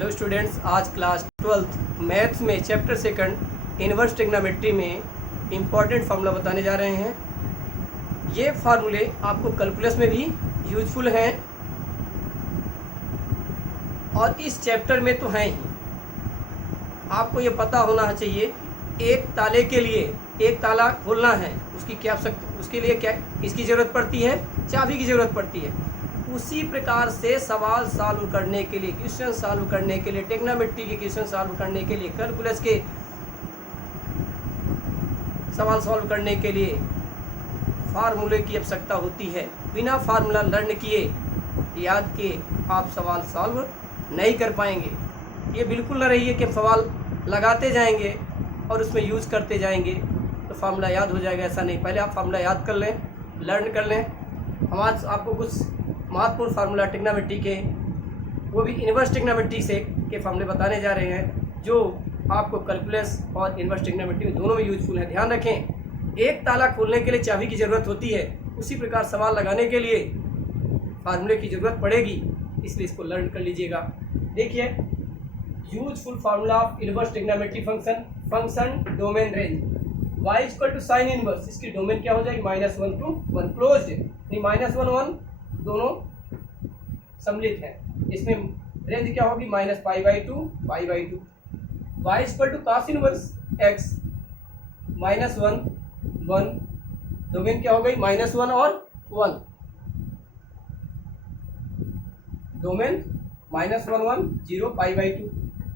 Hello students, आज class 12th maths में chapter second inverse trigonometry में इम्पॉर्टेंट फार्मूला बताने जा रहे हैं। ये फार्मूले आपको कैलकुलस में भी यूजफुल हैं और इस चैप्टर में तो हैं ही। आपको ये पता होना चाहिए एक ताले के लिए एक ताला खोलना है, उसके लिए क्या इसकी ज़रूरत पड़ती है, चाबी की ज़रूरत पड़ती है। उसी प्रकार से सवाल सॉल्व करने के लिए, क्वेश्चन सॉल्व करने के लिए, ट्रिग्नोमेट्री के क्वेश्चन सॉल्व करने के लिए, कैलकुलस के सवाल सॉल्व करने के लिए फार्मूले की आवश्यकता होती है। बिना फार्मूला लर्न किए, याद किए, आप सवाल सॉल्व नहीं कर पाएंगे। ये बिल्कुल ना रहिए कि सवाल लगाते जाएंगे और उसमें यूज़ करते जाएंगे तो फार्मूला याद हो जाएगा, ऐसा नहीं। पहले आप फार्मूला याद कर लें, लर्न कर लें। हम आज आपको कुछ महत्वपूर्ण फार्मूला ट्रिग्नोमेट्री के, वो भी इन्वर्स ट्रिग्नोमेट्री से के फार्मूले बताने जा रहे हैं जो आपको कैलकुलस और इन्वर्स ट्रिग्नोमेट्री में दोनों में यूजफुल है। ध्यान रखें, एक ताला खोलने के लिए चाबी की ज़रूरत होती है, उसी प्रकार सवाल लगाने के लिए फार्मूले की ज़रूरत पड़ेगी, इसलिए इसको लर्न कर लीजिएगा। देखिए, useful formula of inverse trigonometry function domain range y equal to sine inverse. इसकी डोमेन क्या हो जाएगी, -1 to 1 क्लोज्ड, नहीं -1 दोनों सम्मिलित हैं। इसमें रेंज क्या होगी, -π/2 π/2। y equal to cos inverse x -1 1, domain क्या हो गई, -1 और 1, domain -1 1 0 π/2।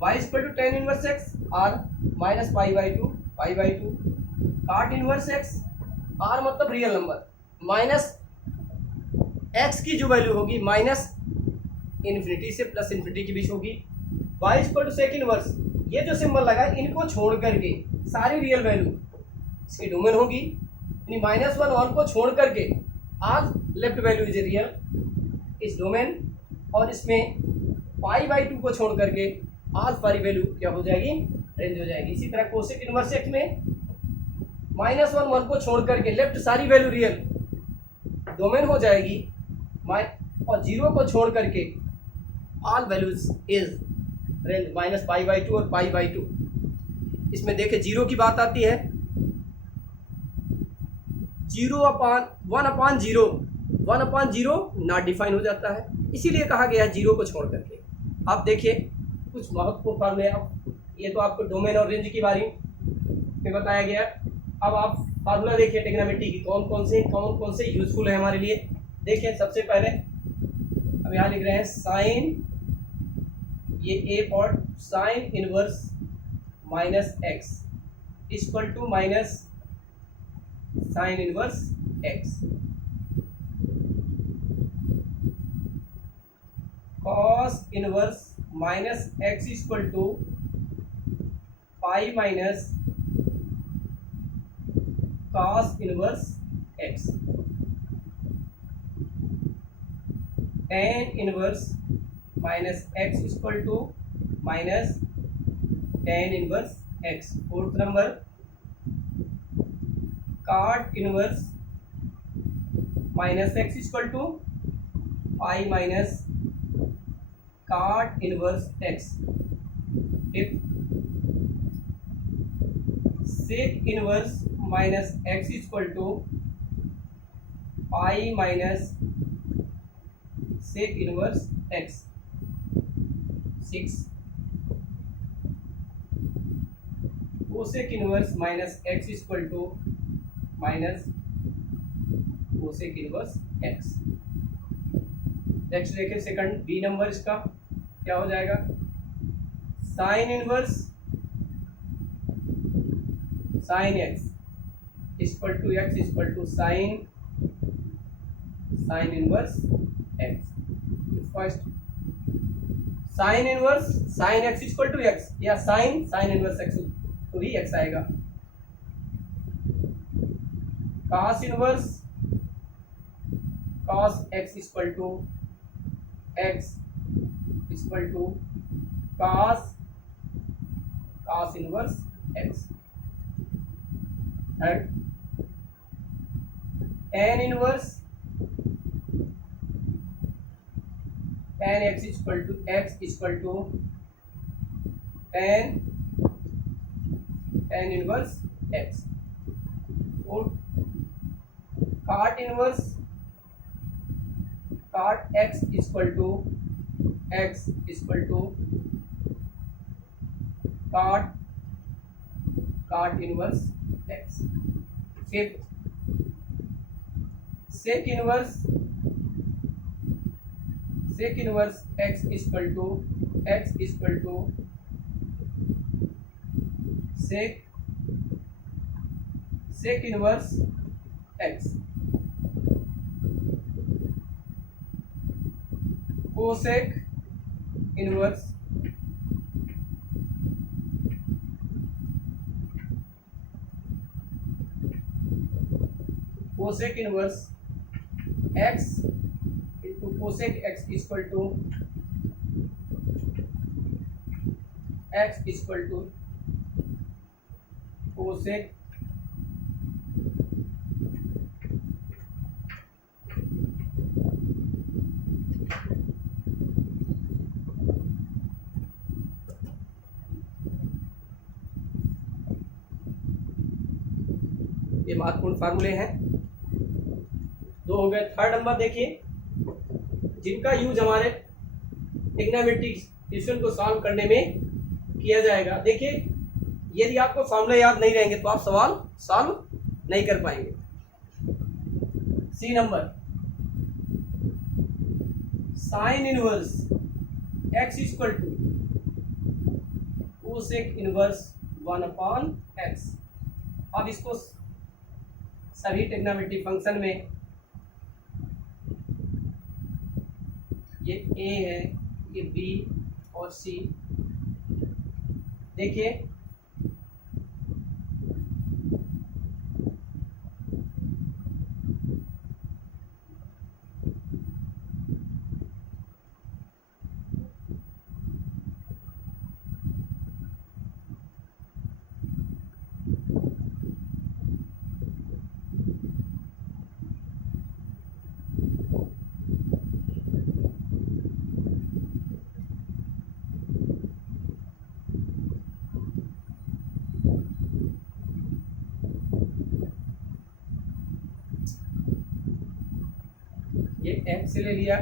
y equal to tan inverse x r -π/2 π/2। Cot inverse x, r मतलब रियल नंबर, माइनस x की जो वैल्यू होगी -इन्फिनिटी से +इन्फिनिटी के बीच होगी। y equal to sec inverse, ये जो सिंबल लगा है इनको छोड़ करके सारी रियल वैल्यू इसकी डोमेन होगी, यानी -1 1 को छोड़ करके आज लेफ्ट वैल्यू इज रियल इस डोमेन, और इसमें π/2 को छोड़ करके आज सारी वैल्यू क्या हो जाएगी, रेंज हो जाएगी। इसी तरह कोसेक इनवर्स x में -1 1 को छोड़ करके लेफ्ट सारी वैल्यू रियल डोमेन हो जाएगी, और 0 को छोड़ करके ऑल वैल्यूज इज रेंज -π/2 और π/2। इसमें देखे 0 की बात आती है, 1/0 नॉट डिफाइन हो जाता है, इसीलिए कहा गया 0 को छोड़ करके। आप देखिए कुछ महत्वपूर्ण फार्मूले, अब ये तो आपको डोमेन और रेंज के बारे में बताया गया। अब आप फार्मूला देखिए ट्रिग्नोमेट्री की कौन कौन से यूजफुल है हमारे लिए। देखिए सबसे पहले अब यहाँ लिख रहे हैं साइन, ये ए पॉट sine inverse -x equal to minus sine inverse x। Cos inverse -x equal to pi minus cos inverse x। tan inverse -x equal to minus tan inverse x। Fourth number cot inverse -x equal to pi minus cot inverse x। Fifth sec inverse -x equal to pi minus sec inverse x। 6 cosec inverse -x equal to minus cosec inverse x। Next देखिए second B number, इसका क्या हो जाएगा, sine inverse sine x equal to x equal to sine inverse x। First sine inverse sine x equal to x, या sine inverse x तो ही x आएगा। cos inverse cos x equal to x equal to cos inverse x। Third tan inverse tan x equal to tan inverse x, और cot x equal to cot inverse x। फिर sec inverse x equal to sec inverse x, cosec inverse x into cosec x equal to cosec ये महत्वपूर्ण फार्मूले हैं। दो हो गए। Third number देखिए, जिनका यूज हमारे ट्रिग्नोमेट्रिक इक्वेशन को सॉल्व करने में किया जाएगा। देखिए, यदि आपको फार्मूले याद नहीं रहेंगे तो आप सवाल सॉल्व नहीं कर पाएंगे। C number, sine inverse x equal to cosec inverse 1/x। अब इसको सभी ट्रिग्नोमेट्रिक फंक्शन में, ये a है, ये b और c, देखिए ये x ले लिया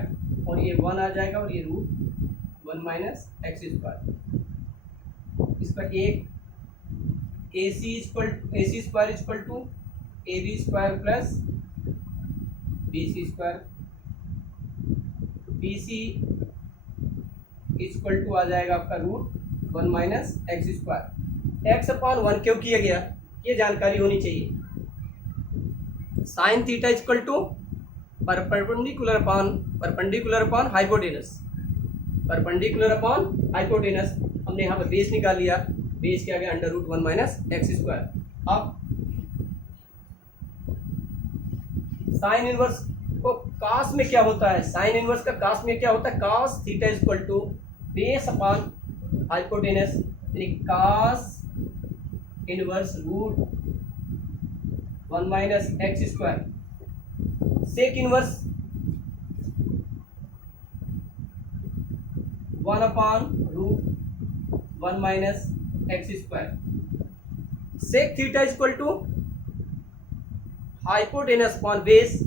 और ये 1 आ जाएगा और ये √1 माइनस एक्स स्क्वायर। इसका एक AC square equal to AB square plus BC square, BC equal to आ जाएगा आपका √1 माइनस एक्स स्क्वायर। x/1 क्यों किया गया, ये जानकारी होनी चाहिए। Sine theta equal to perpendicular upon hypotenuse. हमने यहाँ पर बेस निकाल लिया, बेस के आगे √1 माइनस एक्स स्क्वायर। अब साइन इनवर्स को कास में क्या होता है, साइन इनवर्स का कास में क्या होता है, cos theta equal to base upon hypotenuse, यानी cos inverse √1 minus x square. Sec inverse 1/√1 minus x square. Sec theta equal to hypotenuse upon base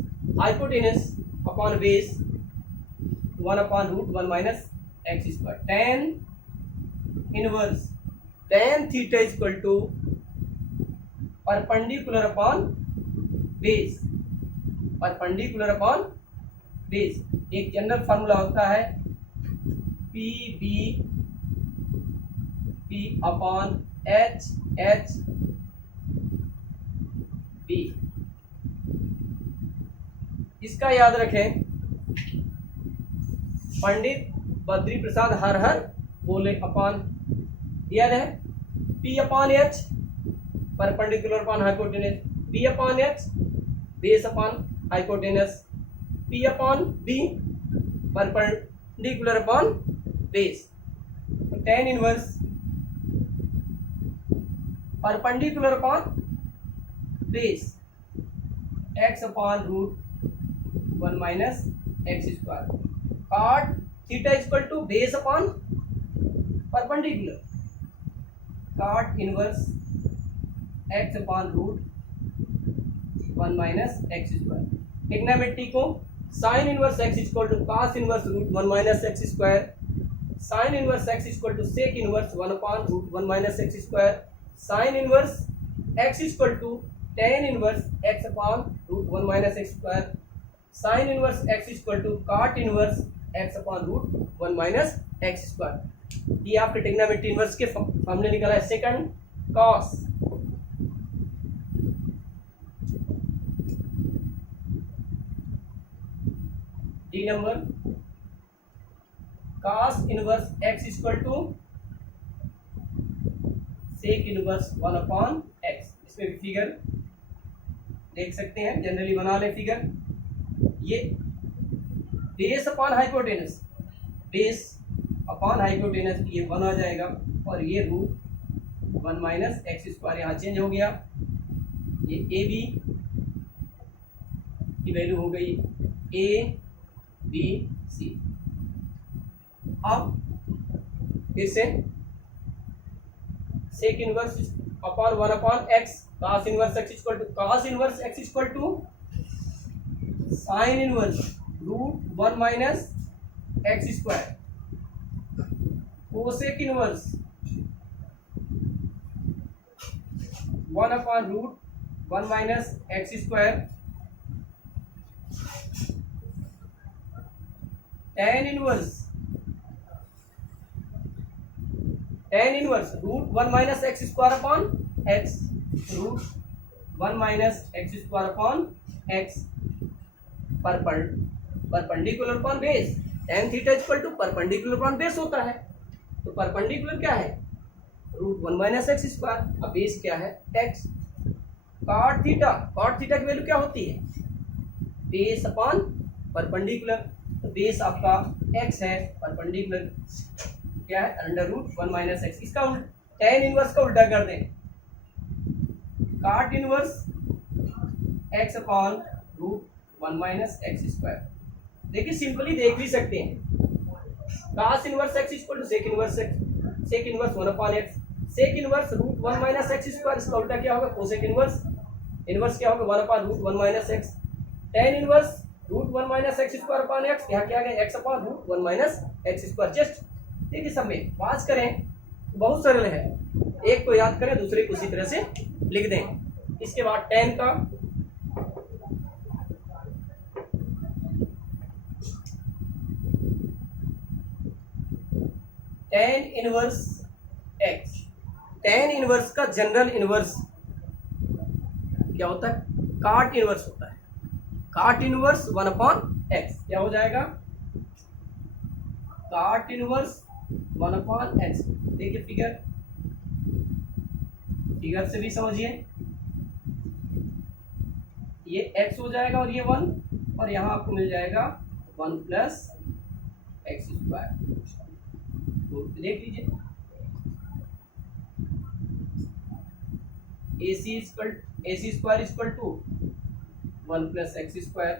1/√1 minus x square. tan theta equal to perpendicular upon base. एक general formula होता है PB upon HB। इसका याद रखें, पंडित बद्री प्रसाद हर बोले upon दिया है P/H perpendicular upon hypotenuse, B/H base upon hypotenuse, P/B perpendicular upon base. तो tan inverse perpendicular upon base x/√1 minus x square. cot theta equal to base upon perpendicular, cot inverse x upon root 1 minus x square. Trigonometry को sine inverse x equal to cos inverse root 1 minus x square, sine inverse x equal to sec inverse 1 upon root 1 minus x square, sine inverse x equal to tan inverse x upon root 1 minus x square, sine inverse x equal to cot inverse x upon root 1 minus x square. ये आपके trigonometry inverse के फॉर्मूले निकला है। Second cos D number cos inverse x equal to sec inverse 1 upon x। इसमें भी figure देख सकते हैं, जनरली बना ले फिगर। ये base upon hypotenuse, base upon hypotenuse ये 1 आ जाएगा और ये रूट 1 माइनस एक्स स्क्वायर यहाँ चेंज हो गया। ये ए बी की वैल्यू हो गई ए बी सी। अब फिर से sec inverse upon 1 upon x, cos inverse x equal to cos inverse x equal to sine inverse root 1 minus x square, cosec inverse 1 upon root 1 minus x square, tan inverse root 1 minus x square upon x, root 1 minus x square upon x, perpendicular upon base. tan theta equal to perpendicular upon base होता है, तो perpendicular क्या है root 1 minus x square, अब base क्या है x। cot theta की value क्या होती है बेस अपॉन परपेंडिकुलर, तो बेस आपका x है, परपेंडिकुलर क्या है अंडर रूट 1 माइनस एक्स। इसका tan इनवर्स का उल्टा कर दें, cot inverse x upon root 1 minus x square. देखिए सिंपली देख भी सकते हैं, cos inverse x equal to sec inverse 1 upon x, sec inverse root 1 minus x square, इसका उल्टा क्या होगा कोसेक इनवर्स, इनवर्स क्या होगा 1 upon root 1 minus x, tan inverse root 1 minus x square upon x, यहाँ क्या गया x upon root 1 minus x square. Just देखिए सब में पास करें, बहुत सरल है, एक को याद करें दूसरे को उसी तरह से लिख दें। इसके बाद tan का tan inverse x, tan inverse का जनरल इनवर्स क्या होता है cot इनवर्स होता है, cot इनवर्स 1 अपॉन एक्स क्या हो जाएगा cot इनवर्स 1 अपॉन एक्स। देखिए फिगर से भी समझिए, ये x हो जाएगा और ये 1, और यहाँ आपको मिल जाएगा 1 प्लस एक्स स्क्वायर। तो देख लीजिए AC square equal to 1 plus x square,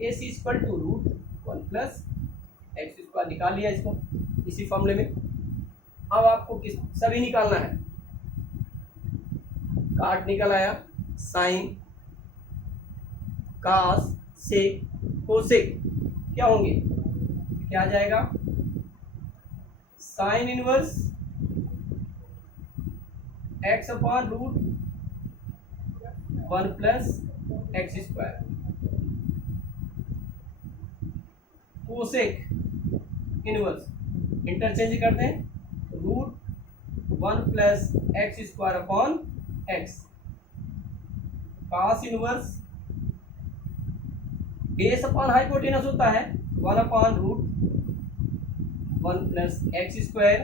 AC equal to root 1 plus x square निकाल लिया इसको इसी फॉर्मूले में। अब आपको सभी निकालना है, काट निकल आया, साइन कास सेक कोसेक क्या होंगे, क्या आ जाएगा sine inverse x upon root 1 plus x square, cosec inverse interchange कर दें root 1 plus x square upon X, cos inverse base upon hypotenuse होता है 1 upon root 1 plus x square,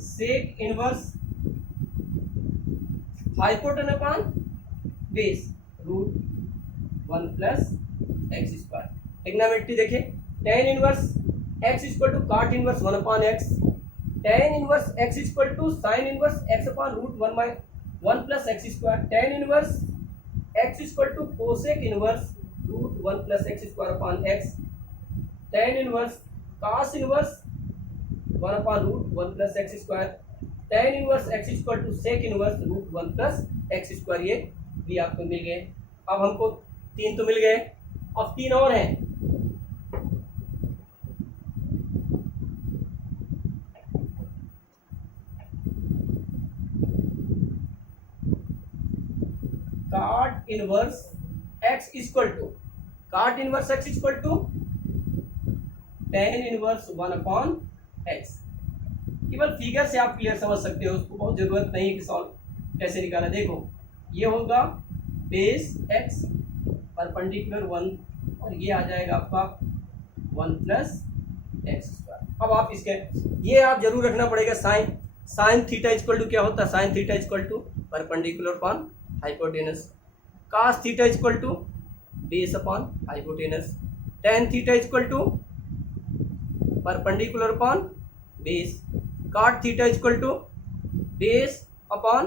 sec inverse hypotenuse upon base root 1 plus x square. Trigonometry देखिए, tan inverse x equal to cot inverse 1 upon x, tan inverse x equal to sine inverse x upon root 1 plus x square, tan inverse x equal to cosec inverse root 1 plus x square upon x, tan inverse cos inverse one upon root one plus x square, tan inverse x equal to sec inverse root one plus x square, ये भी आपको मिल गए। अब हमको तीन तो मिल गए, अब तीन और हैं। Cot inverse x equal to, cot inverse x equal to tan inverse one upon x. केवल फिगर से आप क्लियर समझ सकते हो, उसको बहुत जरूरत नहीं है कि सॉल्व कैसे निकाला। देखो ये होगा बेस एक्स परपेंडिकुलर वन, और ये आ जाएगा आपका वन प्लस एक्स स्क्वायर। अब आप इसके ये आप जरूर रखना पड़ेगा, साइन थीटा इक्वल टू क्या होता है, sine theta equal to perpendicular upon hypotenuse, cos theta equal to base upon hypotenuse, tan theta equal to perpendicular upon base, cot theta equal to base upon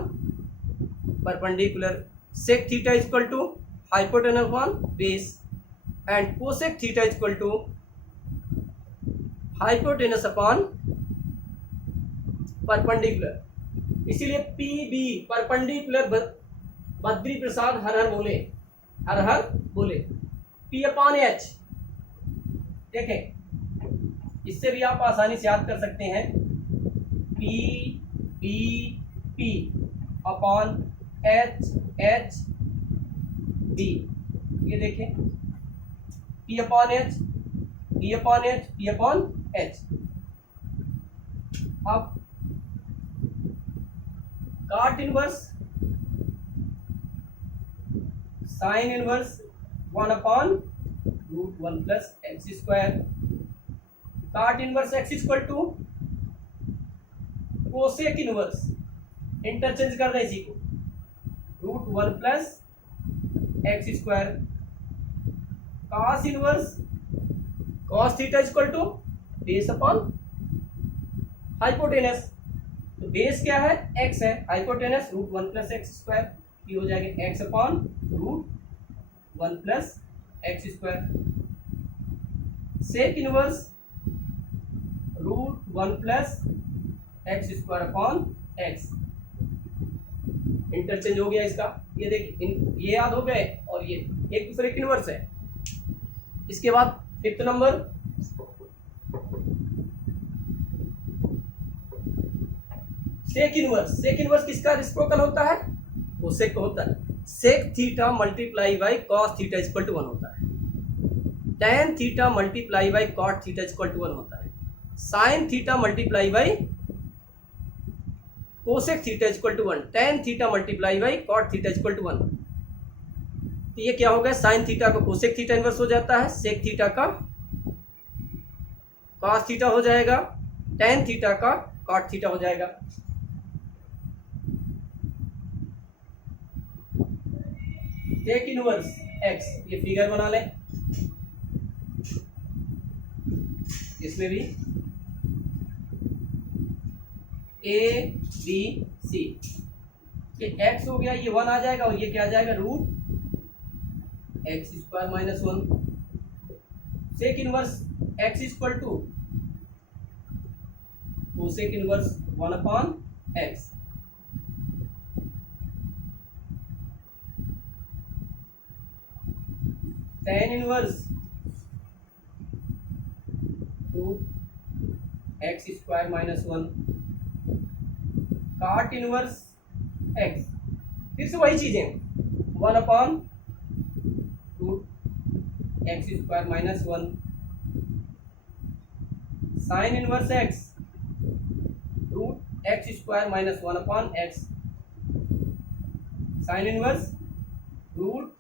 perpendicular, sec theta equal to hypotenuse upon base, and cosec theta equal to hypotenuse upon perpendicular. इसीलिए P B perpendicular Badri Prasad हर हर बोले, हर हर बोले, P upon H. देखें इससे भी आप आसानी से याद कर सकते हैं, P B P upon H H B. ये देखें P upon H, P upon H, P upon H. अब cot inverse sine inverse one upon root one plus x square, cot inverse x equal to cosec inverse, interchange कर दें इसी को, root one plus x square, cos inverse cos theta equal to base upon hypotenuse. तो base क्या है, X है, hypotenuse root one plus x square, ये हो जाएगा x upon root one plus x square, sec inverse root one plus x square upon x. Interchange हो गया इसका, ये देख ये याद हो गए, और ये एक दूसरे के इनवर्स है। इसके बाद fifth number sec inverse. Sec inverse किसका रिसिप्रोकल होता है, वो सेक होता है, sec theta multiply by cos theta equal to one होता है, tan theta multiply by cot theta equal to one होता है, sine theta multiply by cosec theta equal to one, tan theta multiply by cot theta equal to one. तो ये क्या हो गया, sine theta का कोसेक थीटा इनवर्स हो जाता है, सेक थीटा का कॉस थीटा हो जाएगा, टेन थीटा का कॉट थीटा हो जाएगा। टेक इनवर्स एक्स, ये फिगर बना लें, इसमें भी ए बी सी, ये एक्स हो गया, ये वन आ जाएगा, और ये क्या आ जाएगा, root x square minus one. Sec inverse x equal to cosec inverse one upon x, tan inverse root x square minus one, cot inverse x, फिर से वही चीजें, one upon root x square minus one, sine inverse x root x square minus one upon x, sine inverse root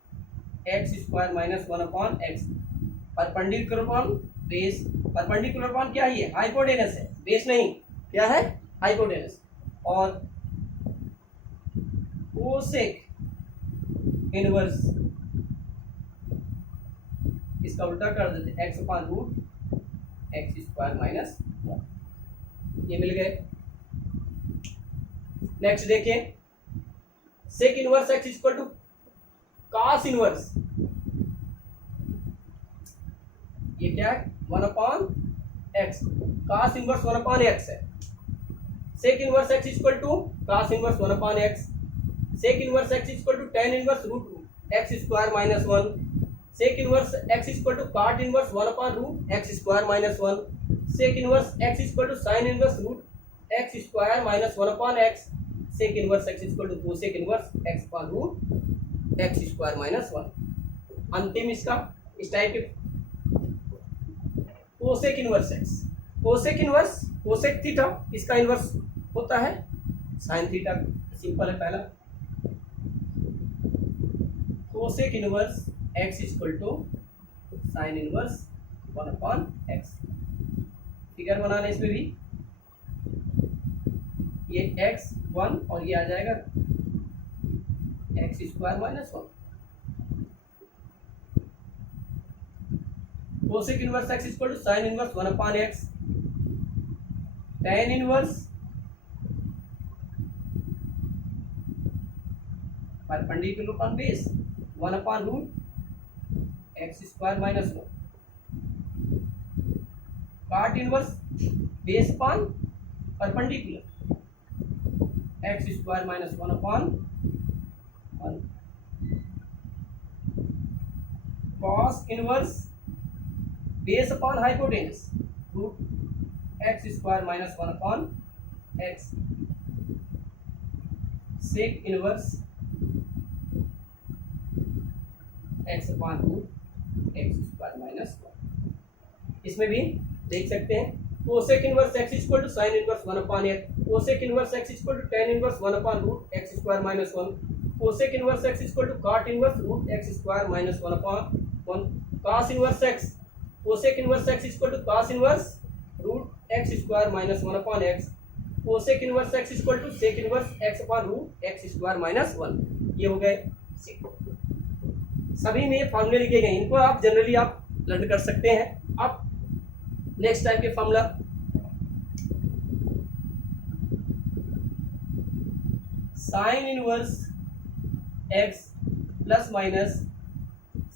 x square minus one upon x, perpendicular upon base, perpendicular upon क्या है, hypotenuse है, base नहीं, क्या है, hypotenuse, और cosec inverse, इसका उल्टा कर देते, X upon root x square minus one, ये मिल गए। नेक्स्ट देखिए, sec inverse x equal to cos inverse, ये क्या है, one upon x, cos inverse 1 upon X है। Sec inverse x equal to cos inverse 1 upon x, sec inverse x equal to tan inverse root x square minus 1, sec inverse x equal to cot inverse 1 upon root x square minus 1, sec inverse x equal to sin inverse root x square minus 1 upon x, sec inverse x equal to cosec inverse x upon root x square minus 1। अंतिम इसका इस type के cosec inverse x, cosec inverse cosec theta, इसका inverse होता है sine theta. Simple है पहला। Cosec inverse x equal to sine inverse 1 upon X. Figure बनाना इसमें भी, ये एक्स 1 और ये आ जाएगा x square minus 1। Cosec inverse x equal to sine inverse 1 upon x, tan inverse perpendicular upon base 1 upon root x square minus 1, cot inverse base upon perpendicular x square minus 1 upon 1, cos inverse base upon hypotenuse root x square minus 1 upon x, sec inverse x upon root x square minus 1। इसमें भी देख सकते हैं cosec inverse x equal to sine inverse 1 upon x, cosec inverse x equal to tan inverse 1 upon root x square minus 1, cosec inverse x equal to cot inverse root x square minus 1 upon 1, cos inverse x, cosec inverse x equal to cos inverse root x square minus 1 upon x, cosec inverse x equal to sec inverse x upon root x square minus 1। ये हो गए सभी में फॉर्मूले लिखे गए, इनको आप जनरली आप लर्न कर सकते हैं। अब नेक्स्ट टाइप के formula, sine inverse x plus minus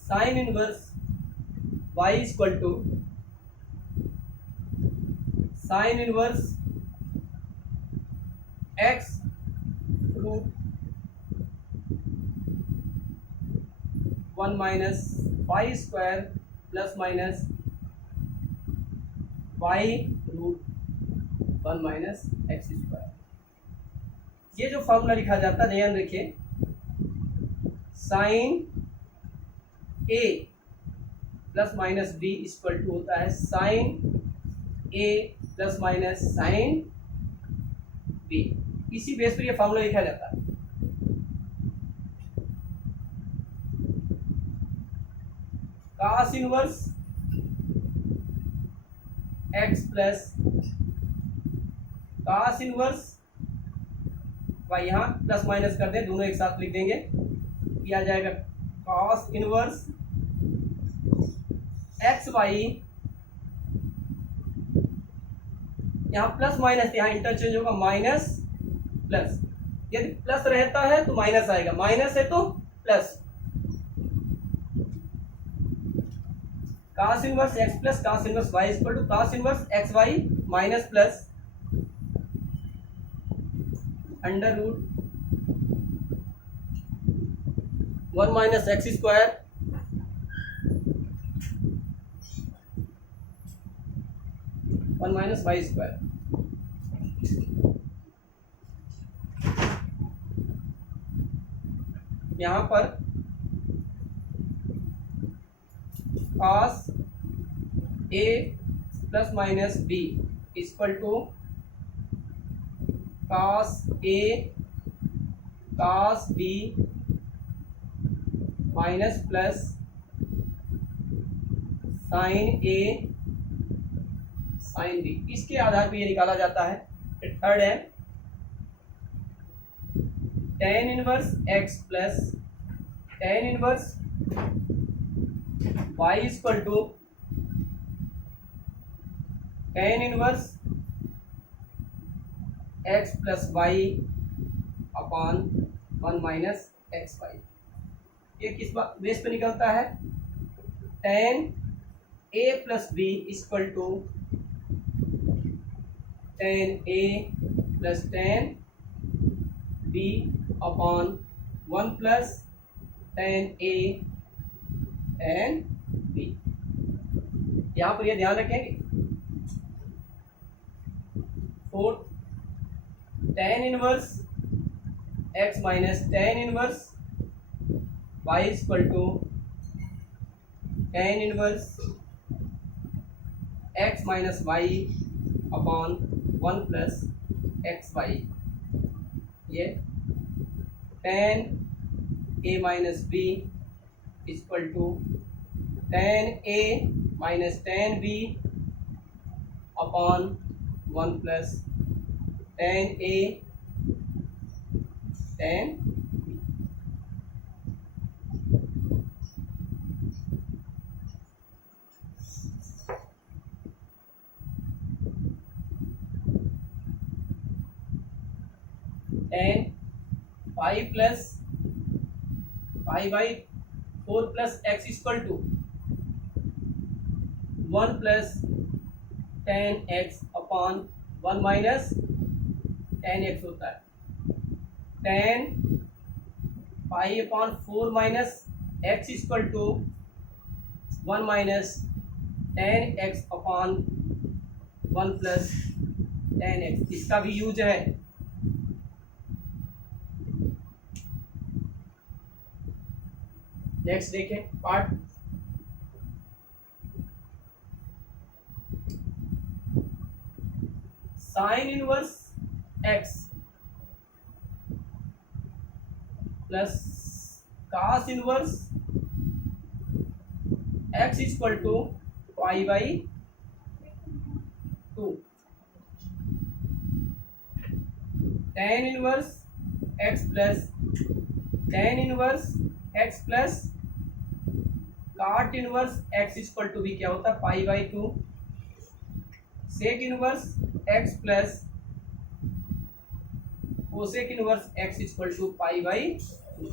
sine inverse y equal to sine inverse x root 1 minus y square plus minus y root 1 minus x square. ये जो फॉर्मूला लिखा जाता है ध्यान रखिए, sine A plus minus B equal to होता है sine A plus minus sine B. इसी बेस पर यह फॉर्मूला लिखा जाता है। cos inverse x plus cos inverse Y, यहाँ प्लस माइनस कर दें, दोनों एक साथ लिख देंगे, ये आ जाएगा cos इनवर्स एक्स वाई, यहाँ प्लस माइनस यहाँ इंटरचेंज होगा, माइनस प्लस, यदि प्लस रहता है तो माइनस आएगा, माइनस है तो plus, cos inverse x plus cos inverse y equal to cos inverse x y minus plus under root 1 minus x square one minus y square. यहाँ पर cos A plus minus B equal to cos A cos B minus plus sine A sine B. इसके आधार पर ये निकाला जाता है। Third है tan inverse x plus tan inverse y equal to tan inverse x plus y upon 1 minus x y. ये किस base पे निकलता है? tan a plus B equal to tan A plus tan B upon 1 plus tan A and B। यहाँ पर ये ध्यान रखेंगे। Fourth, tan inverse x minus tan inverse y equal to tan inverse x minus y upon 1 plus x y. ये tan A minus B equal to tan A minus tan B upon 1 plus tan A tan B। tan pi plus pi by 4 plus x equal to 1 plus tan x upon 1 minus tan x होता है। tan pi upon 4 minus x equal to 1 minus tan x upon 1 plus tan x। इसका भी use है। Next देखें part, sine inverse x plus cos inverse x equal to pi by 2। tan inverse x plus tan inverse x plus cot inverse x equal to भी क्या होता है pi by 2। Sec inverse x plus cosec inverse x equal to pi by 2।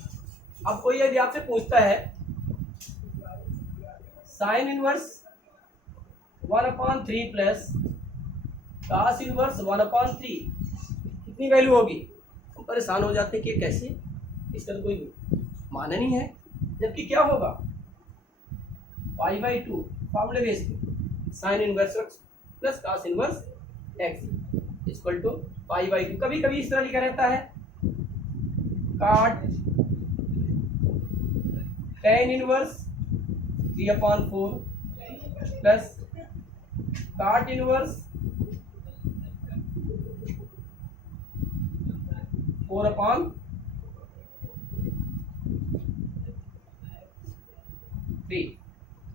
अब कोई यदि आपसे पूछता है sine inverse 1/3 plus cos inverse 1/3 कितनी वैल्यू होगी, हम परेशान हो जाते हैं कि कैसे, इसका तो कोई माना नहीं है। जबकि क्या होगा पाई बाई 2 फॉर्मूले बेस पे sine inverse plus cos inverse x equal to pi by 2। कभी कभी इस तरह लिखा रहता है काट tan inverse 3/4 plus cot inverse 4/3।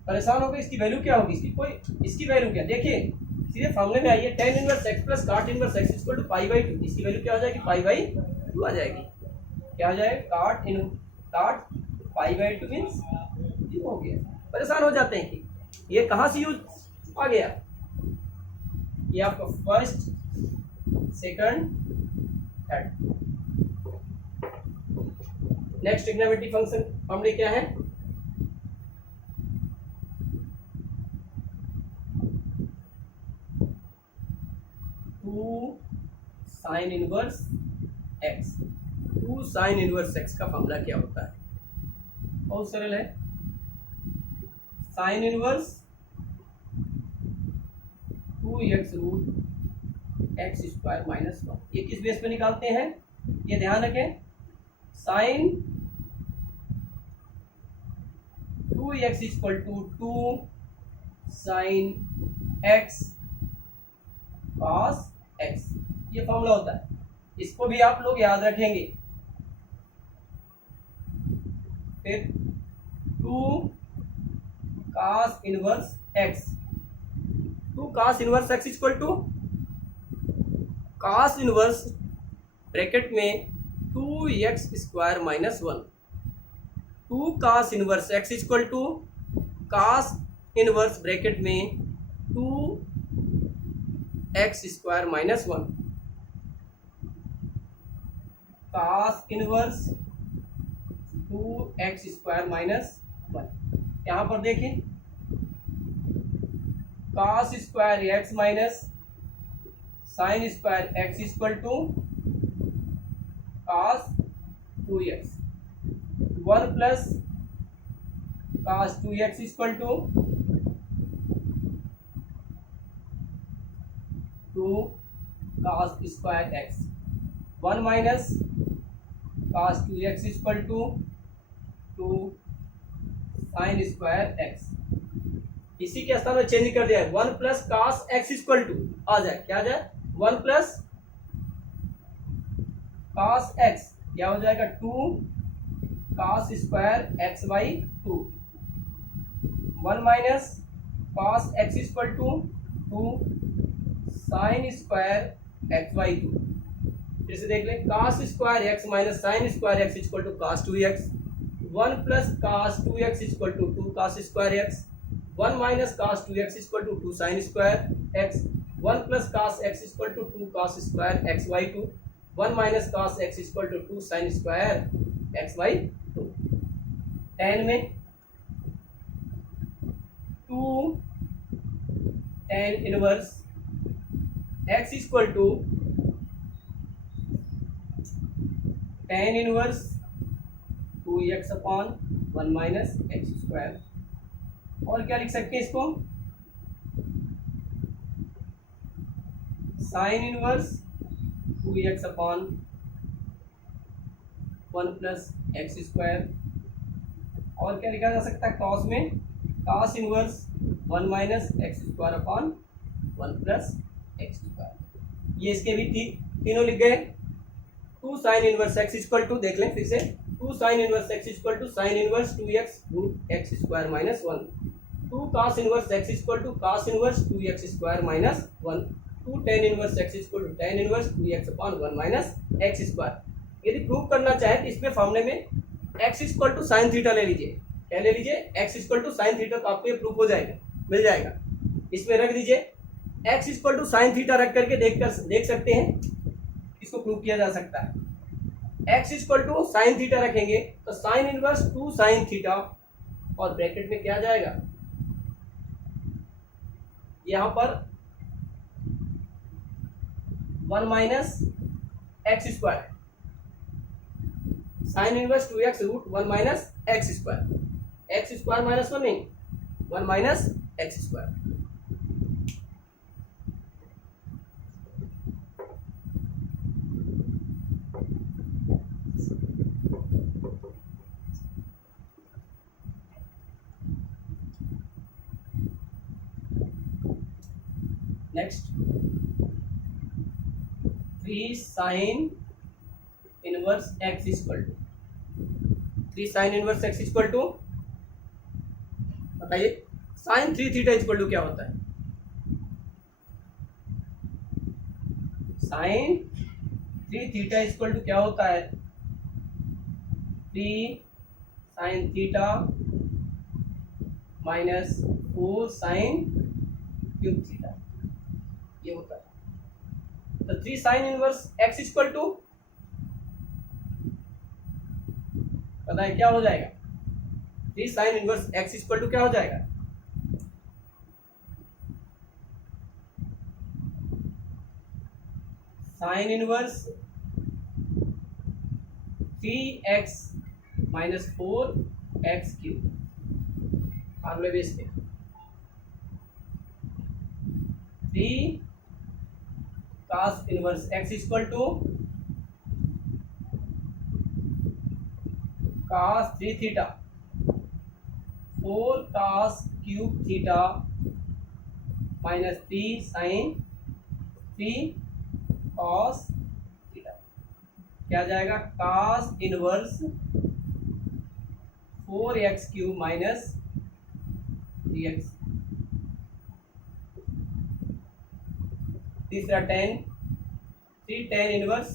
परेशान हो गए इसकी वैल्यू क्या होगी, इसकी वैल्यू क्या, देखिए सीधे फॉर्मूले में आइए। tan inverse x plus cot inverse x equal to pi by 2। इसकी वैल्यू क्या हो जाएगी पाई बाई 2 आ जाएगी। क्या हो जाएगा काट पाई बाई 2 मीन्स हो गया। परेशान हो जाते हैं कि ये कहाँ से यूज आ गया। ये आपका first second third. Next trigonometry function फॉर्मूले क्या है, sine inverse x। 2 sine inverse x का फॉर्मूला क्या होता है, बहुत सरल है। Sine inverse 2x root x square minus 1। ये किस बेस पे निकालते हैं, ये ध्यान रखें। Sine 2x equal to 2 sine x cos x, ये फॉर्मूला होता है। इसको भी आप लोग याद रखेंगे। फिर 2 cos inverse x, 2 cos inverse x equal to cos inverse bracket में 2x square minus 1। 2 cos inverse x equal to cos inverse bracket में 2x square minus 1। cos inverse 2x square minus 1। यहाँ पर देखें cos square x minus sine square x equal to cos 2x, 1 plus cos 2x equal to 2 cos square x, 1 minus cos 2x equal to 2 sine square x। इसी के स्थान में change कर दिया है, 1 plus cos x equal to आ जाए, क्या आ जाए, 1 प्लस cos x, क्या हो जाएगा, 2 cos square x by 2, 1 minus cos x equal to 2 sine square x by 2। फिर से देख लें, cos square x minus sine square x equal to cos 2x, 1 plus cos 2x equal to 2 cos square x, 1 minus cos 2x equal to 2 sine square x, 1 plus cos x equal to 2 cos square x by 2, 1 minus cos x equal to 2 sine square x by 2। tan में 2 tan inverse x equal to tan inverse 2x upon 1 minus x square. और क्या लिख सकते हैं इसको, sine inverse 2x upon 1 plus x square. और क्या लिखा जा सकता है, कॉस में cos inverse 1 minus x square upon 1 plus x square. ये इसके भी तीनों लिख गए। 2 sine inverse x equal to, देख लें फिर से, 2 sine inverse x equal to sine inverse 2x root x square minus 1, 2 cos inverse x equal to cos inverse 2x square minus 1, 2 tan inverse x equal to tan inverse 2x upon 1 minus x square. यदि prove करना चाहे तो इसमें फॉर्मूले में x equal to sine theta ले लीजिए, क्या ले लीजिए, x equal to sine theta, तो आपको ये प्रूफ हो जाएगा, मिल जाएगा। इसमें रख दीजिए x equal to sine theta, रख करके देख सकते हैं इसको प्रूव किया जा सकता है। x equal to sine theta रखेंगे तो साइन इनवर्स 2 साइन थीटा, और ब्रैकेट में क्या जाएगा, यहां पर 1 minus x square, sine inverse 2x root 1 minus x square minus 1 नहीं, 1 minus x square. Next 3 sine inverse x equal to, 3 sine inverse x equal to, बताइए साइन 3 थीटा इक्वल टू क्या होता है, साइन 3 थीटा इक्वल टू क्या होता है, 3 sine theta minus 4 sine cube theta, ये होता है। तो 3 sine inverse x equal to, पता है क्या हो जाएगा, 3 sine inverse x equal to क्या हो जाएगा, sine inverse 3x minus 4x cube, फार्मूले बेस पे 3 cos inverse x equal to cos 3 theta 4 cos cube theta minus 3 sine 3 cos theta, क्या जाएगा, cos inverse 4x cube minus 3x। तीसरा 3 tan inverse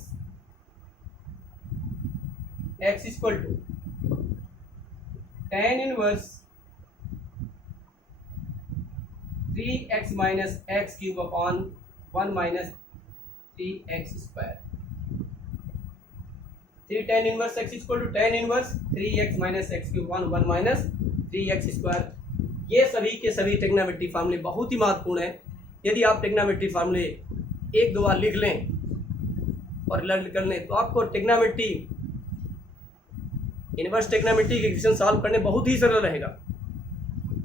x equal to tan inverse 3x minus x cube upon 1 minus 3x square. 3 tan inverse x equal to tan inverse 3x minus x cube 1 minus 3x square. ये सभी के सभी trigonometry फार्मूले बहुत ही महत्वपूर्ण है। यदि आप ट्रिग्नोमेट्री फार्मूले एक दो बार लिख लें और लर्न कर लें तो आपको ट्रिग्नोमेट्री, इनवर्स ट्रिग्नोमेट्री के इक्वेशन सॉल्व करने बहुत ही सरल रहेगा।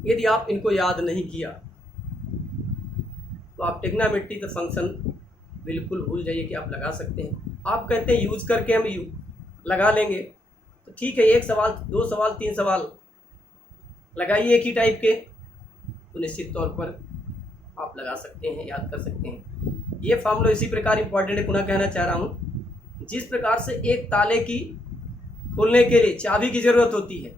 यदि आप इनको याद नहीं किया तो आप ट्रिग्नोमेट्री का फंक्शन बिल्कुल भूल जाइए कि आप लगा सकते हैं। आप कहते हैं यूज़ करके हम लगा लेंगे, तो ठीक है, एक सवाल, दो सवाल, तीन सवाल लगाइए एक ही टाइप के, तो निश्चित तौर पर आप लगा सकते हैं, याद कर सकते हैं। ये फार्मूला इसी प्रकार इंपॉर्टेंट है। पुनः कहना चाह रहा हूँ, जिस प्रकार से एक ताले की खोलने के लिए चाबी की ज़रूरत होती है,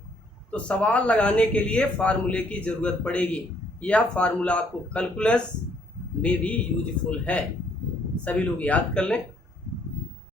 तो सवाल लगाने के लिए फार्मूले की ज़रूरत पड़ेगी। यह फार्मूला आपको कैलकुलस में भी यूजफुल है। सभी लोग याद कर लें।